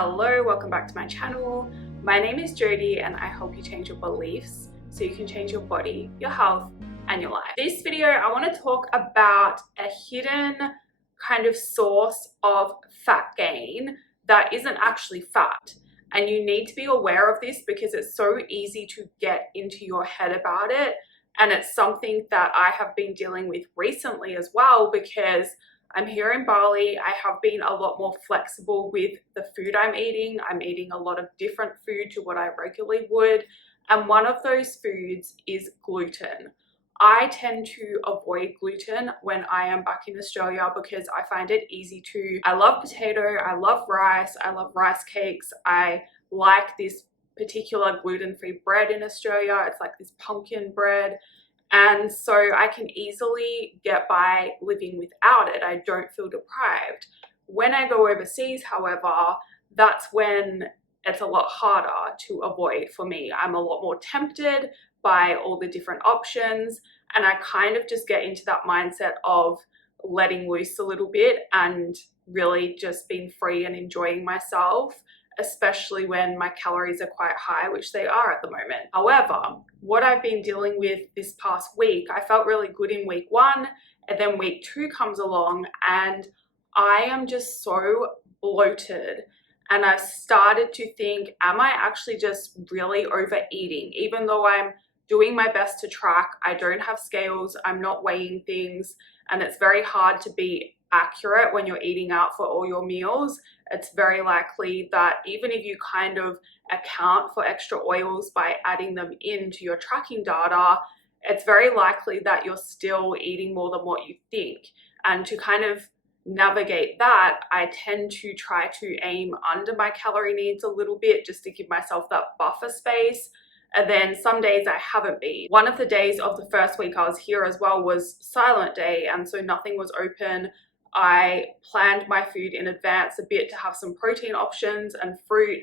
Hello, welcome back to my channel. My name is Jodie and I help you change your beliefs so you can change your body, your health, and your life. This video, I want to talk about a hidden kind of source of fat gain that isn't actually fat. And you need to be aware of this because it's so easy to get into your head about it. And it's something that I have been dealing with recently as well, because I'm here in Bali. I have been a lot more flexible with the food I'm eating. I'm eating a lot of different food to what I regularly would. And one of those foods is gluten. I tend to avoid gluten when I am back in Australia because I find it easy to. I love potato, I love rice cakes. I like this particular gluten-free bread in Australia. It's like this pumpkin bread. And so I can easily get by living without it. I don't feel deprived. When I go overseas, however, that's when it's a lot harder to avoid for me. I'm a lot more tempted by all the different options, and I kind of just get into that mindset of letting loose a little bit and really just being free and enjoying myself, especially when my calories are quite high, which they are at the moment. However, what I've been dealing with this past week, I felt really good in week 1, and then week 2 comes along and I am just so bloated. And I've started to think, am I actually just really overeating? Even though I'm doing my best to track, I don't have scales, I'm not weighing things, and it's very hard to be accurate when you're eating out for all your meals. It's very likely that even if you kind of account for extra oils by adding them into your tracking data, it's very likely that you're still eating more than what you think. And to kind of navigate that, I tend to try to aim under my calorie needs a little bit just to give myself that buffer space. And then some days I haven't been. One of the days of the first week I was here as well was silent day, and so nothing was open. I planned my food in advance a bit to have some protein options and fruit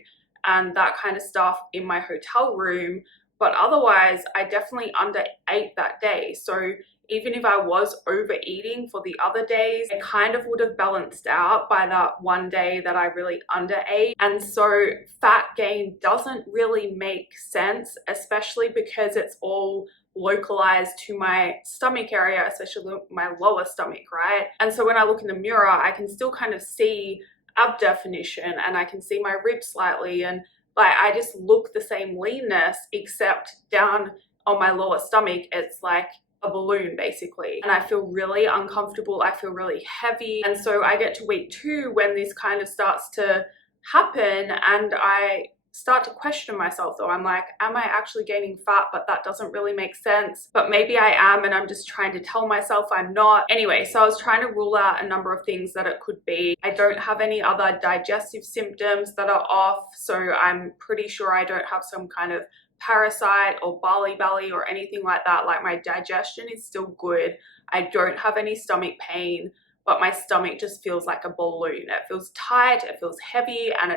and that kind of stuff in my hotel room. But otherwise, I definitely underate that day. So even if I was overeating for the other days, it kind of would have balanced out by that one day that I really underate. And so fat gain doesn't really make sense, especially because it's all localized to my stomach area, especially my lower stomach, right? And so when I look in the mirror, I can still kind of see ab definition and I can see my ribs slightly, and like I just look the same leanness, except down on my lower stomach it's like a balloon basically, and I feel really uncomfortable. I feel really heavy. And so I get to week 2 when this kind of starts to happen and I start to question myself though. I'm like, am I actually gaining fat? But that doesn't really make sense. But maybe I am, and I'm just trying to tell myself I'm not. Anyway, so I was trying to rule out a number of things that it could be. I don't have any other digestive symptoms that are off, so I'm pretty sure I don't have some kind of parasite or Bali belly or anything like that. Like my digestion is still good. I don't have any stomach pain, but my stomach just feels like a balloon. It feels tight, it feels heavy, and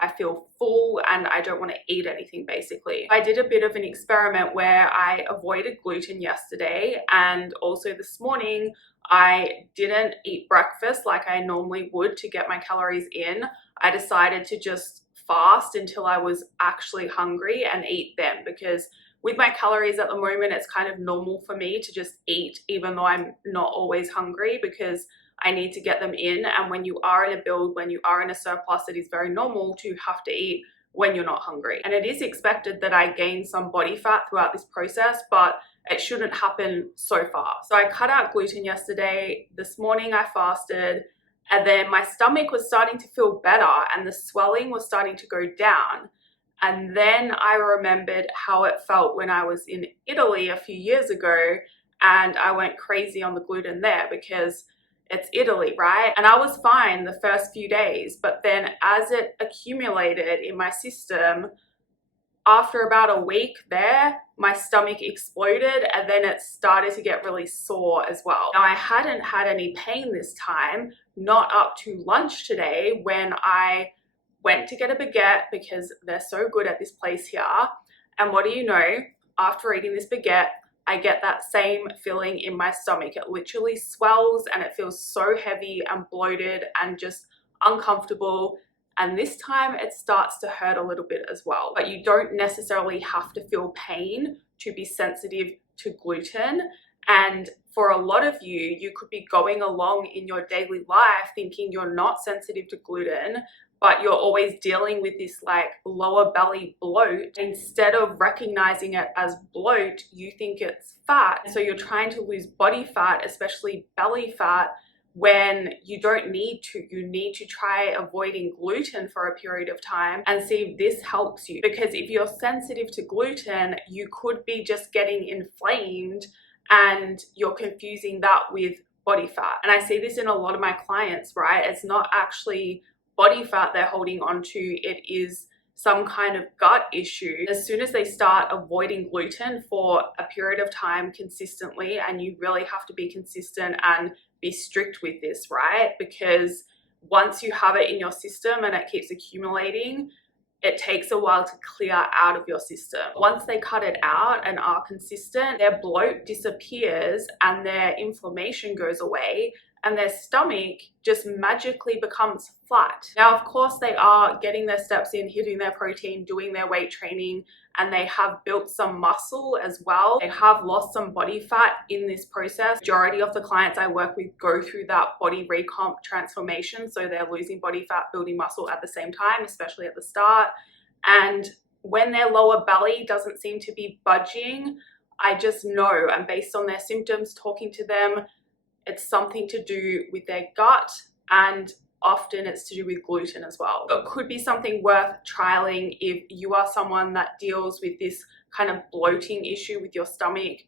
I feel full and I don't want to eat anything basically. I did a bit of an experiment where I avoided gluten yesterday, and also this morning I didn't eat breakfast like I normally would to get my calories in. I decided to just fast until I was actually hungry and eat then, because with my calories at the moment, it's kind of normal for me to just eat even though I'm not always hungry, because I need to get them in. And when you are in a build, when you are in a surplus, it is very normal to have to eat when you're not hungry. And it is expected that I gain some body fat throughout this process, but it shouldn't happen so far. So I cut out gluten yesterday. This morning I fasted, and then my stomach was starting to feel better and the swelling was starting to go down. And then I remembered how it felt when I was in Italy a few years ago, and I went crazy on the gluten there because it's Italy, right? And I was fine the first few days, but then as it accumulated in my system, after about a week there, my stomach exploded and then it started to get really sore as well. Now I hadn't had any pain this time, not up to lunch today when I went to get a baguette because they're so good at this place here. And what do you know? After eating this baguette, I get that same feeling in my stomach. It literally swells and it feels so heavy and bloated and just uncomfortable. and this time it starts to hurt a little bit as well. But you don't necessarily have to feel pain to be sensitive to gluten. And for a lot of you, you could be going along in your daily life thinking you're not sensitive to gluten, but you're always dealing with this like lower belly bloat. Instead of recognizing it as bloat, you think it's fat. So you're trying to lose body fat, especially belly fat, when you don't need to. You need to try avoiding gluten for a period of time and see if this helps you. Because if you're sensitive to gluten, you could be just getting inflamed and you're confusing that with body fat. And I see this in a lot of my clients, right? It's not actually body fat they're holding on to, it is some kind of gut issue. As soon as they start avoiding gluten for a period of time consistently, and you really have to be consistent and be strict with this, right? Because once you have it in your system and it keeps accumulating, it takes a while to clear out of your system. Once they cut it out and are consistent, their bloat disappears and their inflammation goes away and their stomach just magically becomes flat. Now, of course, they are getting their steps in, hitting their protein, doing their weight training, and they have built some muscle as well. They have lost some body fat in this process. Majority of the clients I work with go through that body recomp transformation. So they're losing body fat, building muscle at the same time, especially at the start. And when their lower belly doesn't seem to be budging, I just know, and based on their symptoms, talking to them, it's something to do with their gut, and often it's to do with gluten as well. It could be something worth trialing if you are someone that deals with this kind of bloating issue with your stomach.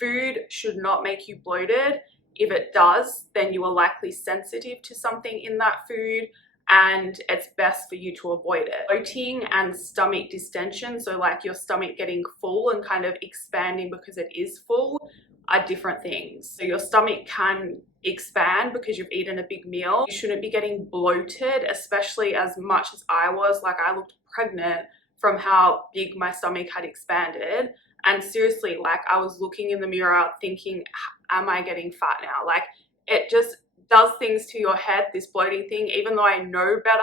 Food should not make you bloated. If it does, then you are likely sensitive to something in that food, and it's best for you to avoid it. Bloating and stomach distension, so like your stomach getting full and kind of expanding because it is full, are different things. So your stomach can expand because you've eaten a big meal. You shouldn't be getting bloated, especially as much as I was. Like, I looked pregnant from how big my stomach had expanded. And seriously, like, I was looking in the mirror thinking, am I getting fat now? Like, it just does things to your head, this bloating thing. Even though I know better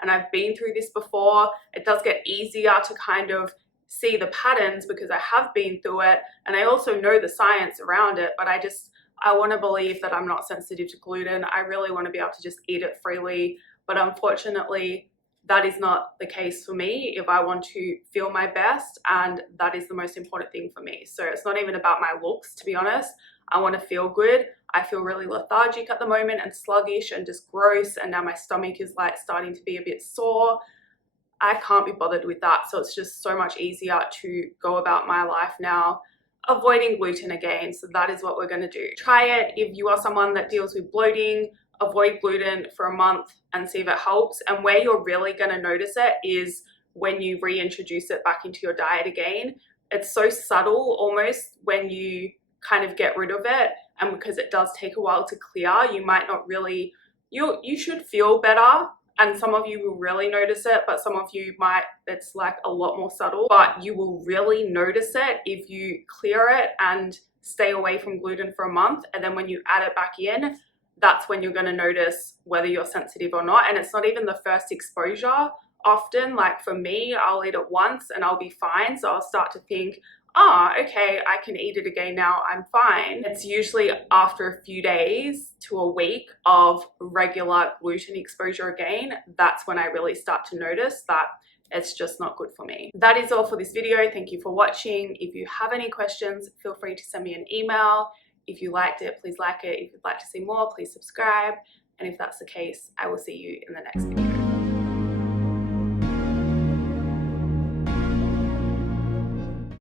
and I've been through this before, it does get easier to kind of see the patterns because I have been through it, and I also know the science around it. But I want to believe that I'm not sensitive to gluten. I really want to be able to just eat it freely, but unfortunately that is not the case for me if I want to feel my best, and that is the most important thing for me. So it's not even about my looks, to be honest. I want to feel good. I feel really lethargic at the moment and sluggish and just gross, and now my stomach is like starting to be a bit sore. I can't be bothered with that. So it's just so much easier to go about my life now, avoiding gluten again. So that is what we're going to do. Try it if you are someone that deals with bloating. Avoid gluten for a month and see if it helps. And where you're really going to notice it is when you reintroduce it back into your diet again. It's so subtle almost when you kind of get rid of it, and because it does take a while to clear, you might not really, you should feel better. And some of you will really notice it, but some of you might, it's like a lot more subtle. But you will really notice it if you clear it and stay away from gluten for a month. And then when you add it back in, that's when you're going to notice whether you're sensitive or not. And it's not even the first exposure. Often, like for me, I'll eat it once and I'll be fine. So I'll start to think, okay, I can eat it again now, I'm fine. It's usually after a few days to a week of regular gluten exposure again, that's when I really start to notice that it's just not good for me. That is all for this video. Thank you for watching. If you have any questions, feel free to send me an email. If you liked it, please like it. If you'd like to see more, please subscribe. And if that's the case, I will see you in the next video.